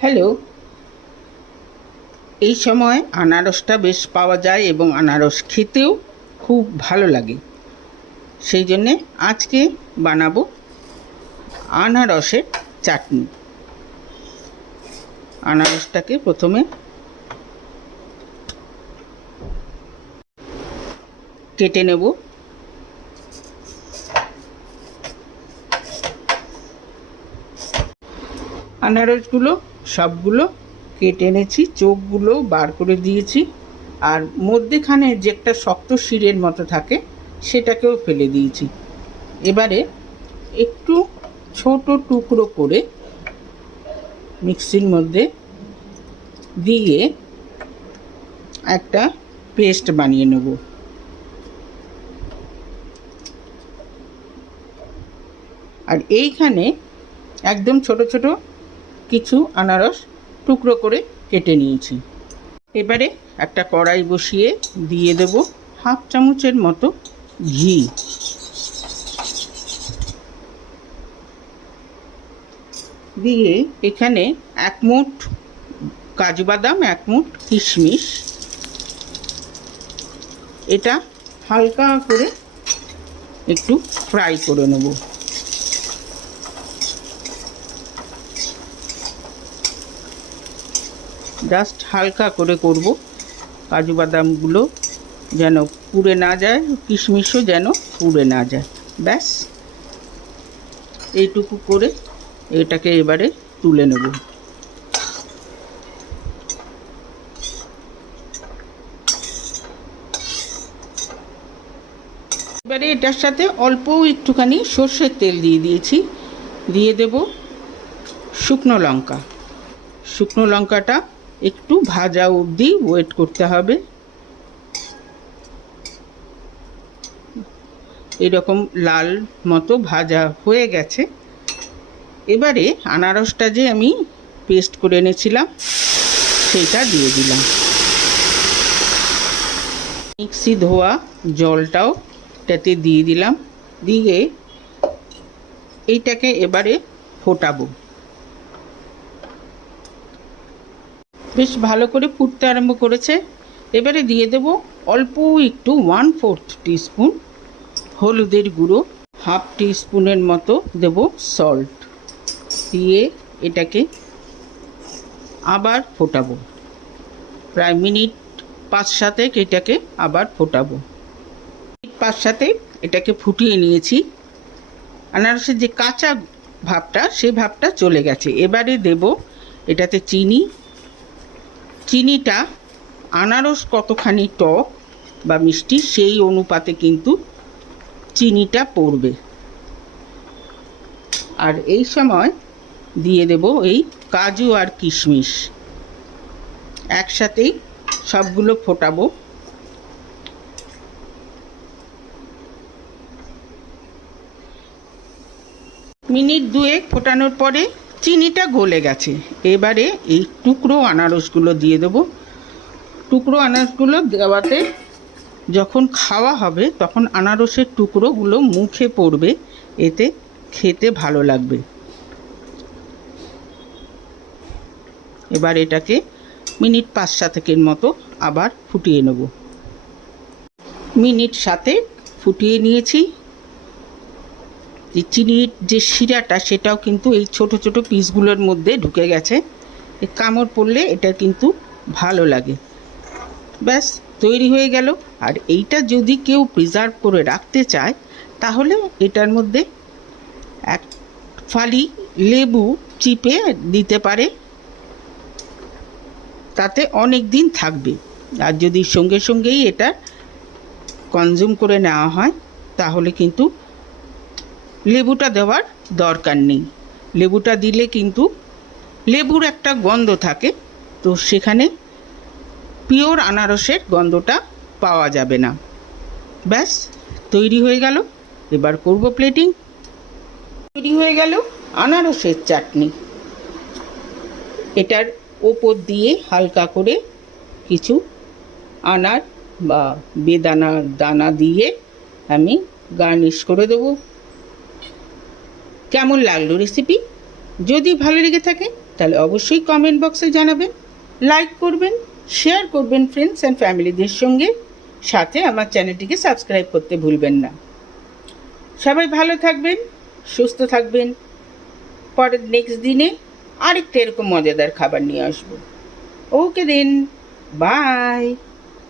Hello. এই সময় আনারসটা বেশ পাওয়া যায় এবং আনারস খেতেও খুব ভালো লাগে। সেই জন্যে আজকে বানাবো আনারসের চাটনি। আনারসটাকে প্রথমে কেটে নেব। আনারসগুলো সবগুলো কেটে এনেছি, চোখগুলো বার করে দিয়েছি। আর মধ্যেখানে যে একটা শক্ত শিরের মতো থাকে, সেটাকেও ফেলে দিয়েছি। এবারে একটু ছোট টুকরো করে মিক্সির মধ্যে দিয়ে একটা পেস্ট বানিয়ে নেব। আর এইখানে একদম ছোট ছোট কিছু আনারস টুকরো করে কেটে নিয়েছি। এবারে একটা কড়াই বসিয়ে দিয়ে দেব হাফ চামচের মতো ঘি। দিয়ে এখানে এক মুঠ কাজু বাদাম, এক মুঠ কিশমিশ। এটা হালকা করে একটু ফ্রাই করে নেব। জাস্ট হালকা করে করব। কাজু বাদামগুলো যেন পুড়ে না যায়, কিশমিশও যেন পুড়ে না যায়। ব্যাস। এইটুকু করে এটাকে এবারে তুলে নেব। এবারে এটার সাথে অল্প একটুখানি সর্ষের তেল দিয়ে দিয়েছি। দিয়ে দেব শুকনো লঙ্কা। শুকনো লঙ্কাটা একটু ভাজা অবধি ওয়েট করতে হবে। এরকম লাল মতো ভাজা হয়ে গেছে। এবারে আনারসটা যে আমি পেস্ট করে এনেছিলাম, সেটা দিয়ে দিলাম। মিক্সি ধোয়া জলটাও এটাতে দিয়ে দিলাম। দিয়ে এইটাকে এবারে ফোটাবো। বেশ ভালো করে ফুটতে আরম্ভ করেছে। এবারে দিয়ে দেব অল্প একটু ওয়ান ফোর্থ টিস্পুন হলুদের গুঁড়ো হাফ টিস্পুনের মতো দেব সল্ট দিয়ে এটাকে আবার ফোটাবো। প্রায় মিনিট পাঁচ সাতেক এটাকে আবার ফোটাবো। মিনিট পাঁচ সাতেক এটাকে ফুটিয়ে নিয়েছি। আনারসের যে কাঁচা ভাবটা সেই ভাবটা চলে গেছে। এবারে দেব এটাতে চিনি চিনিটা আনারস কতখানি টক বা মিষ্টি, সেই অনুপাতে কিন্তু চিনিটা পড়বে। আর এই সময় দিয়ে দেব এই কাজু আর কিশমিশ। একসাথেই সবগুলো ফোটাবো। মিনিট দুয়েক ফোটানোর পরে চিনিটা গলে গেছে। এবারে এই টুকরো আনারসগুলো দিয়ে দেবো। টুকরো আনারসগুলো দেওয়াতে যখন খাওয়া হবে, তখন আনারসের টুকরোগুলো মুখে পড়বে। এতে খেতে ভালো লাগবে। এবার এটাকে মিনিট পাঁচ সাতেকের মতো আবার ফুটিয়ে নেব। মিনিট সাতে ফুটিয়ে নিয়েছি। যে চিনির যে শিরাটা, সেটাও কিন্তু এই ছোট ছোট পিসগুলোর মধ্যে ঢুকে গেছে। কামড় পড়লে এটা কিন্তু ভালো লাগে। ব্যাস, তৈরি হয়ে গেল। আর এইটা যদি কেউ প্রিজার্ভ করে রাখতে চায়, তাহলে এটার মধ্যে এক ফালি লেবু চিপে দিতে পারে। তাতে অনেক দিন থাকবে। আর যদি সঙ্গে সঙ্গেই এটা কনজিউম করে নেওয়া হয়, তাহলে কিন্তু লেবুটা দেওয়ার দরকার নেই। লেবুটা দিলে কিন্তু লেবুর একটা গন্ধ থাকে, তো সেখানে পিওর আনারসের গন্ধটা পাওয়া যাবে না। ব্যাস, তৈরি হয়ে গেল। এবার করব প্লেটিং তৈরি হয়ে গেল আনারসের চাটনি। এটার ওপর দিয়ে হালকা করে কিছু আনার বা বেদানা, দানা দিয়ে আমি গার্নিশ করে দেবো। কেমন লাগল রেসিপি যদি ভালো লেগে থাকে, তাহলে অবশ্যই কমেন্ট বক্সে জানাবেন লাইক করবেন শেয়ার করবেন ফ্রেন্ডস অ্যান্ড ফ্যামিলিদের সঙ্গে। সাথে আমার চ্যানেলটিকে সাবস্ক্রাইব করতে ভুলবেন না। সবাই ভালো থাকবেন, সুস্থ থাকবেন। পরের নেক্সট দিনে আরেকটা এরকম মজাদার খাবার নিয়ে আসব। ওকে দেন বাই